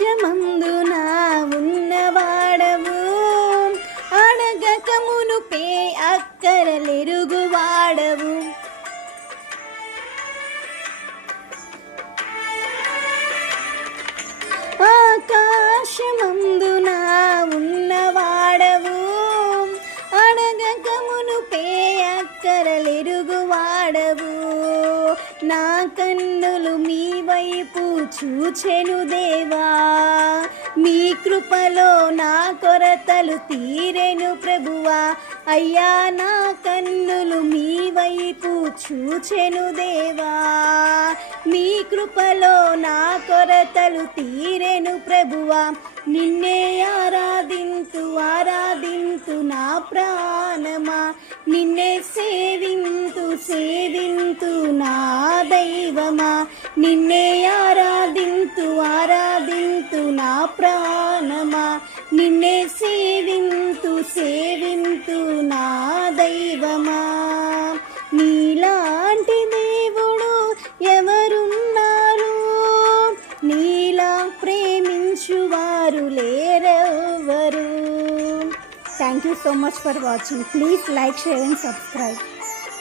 ఆకాశమందున ఉన్నవాడవు అడగకమును pay అక్కరలెరుగువాడవు ఆకాశమందున ఉన్నవాడవు అడగకమును pay అక్కరలెరుగువాడవు నా కన్నులు మీ వైపు చూచెను దేవా. మీ కృపలో నా కొరతలు తీరెను ప్రభువా. అయ్యా నా కన్నులు మీ వైపు చూచెను దేవా. మీ కృపలో నా కొరతలు తీరెను ప్రభువా. నిన్నే ఆరాధింతు ఆరాధింతు నా ప్రాణమా. నిన్నే సేవింతు సేవింతు నా నిన్నే ఆరాధింతు ఆరాధింతు నా ప్రాణమా? నిన్నే సేవింతు సేవింతు నా దైవమా? నీలాంటి దేవుడు ఎవరున్నారు? నీలా ప్రేమించువారు లేరెవ్వరు? Thank you so much for watching please like share and subscribe